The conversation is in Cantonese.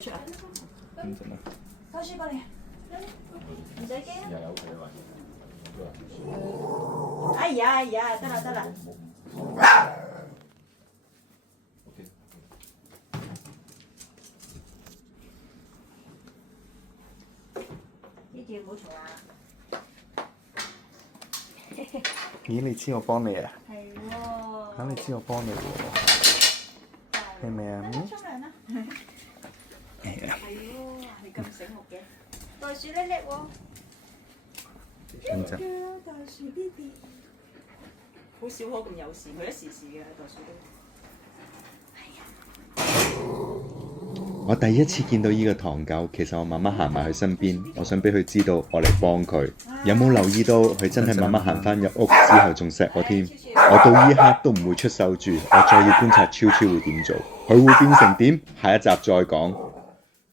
出嚟，唔得啦，交書過嚟，唔使驚。又有佢話，哎呀哎呀，得啦得啦。 OK。呢條唔好嘈啊！咦，你知我幫你啊？係喎。嚇，你知我幫你喎？係咪啊？沖涼啦。係喎，係咁醒目嘅。袋鼠叻叻喎。邊隻？袋鼠 B B。好少可咁友善，佢一時時嘅袋鼠都。我第一次見到呢個唐狗，其實我慢慢行埋佢身邊，我想俾佢知道我嚟幫佢。有冇留意到佢真係慢慢行翻入屋之後仲錫我添？我到呢刻都唔會出手住，我再要觀察超超會點做，佢會變成點？下一集再講。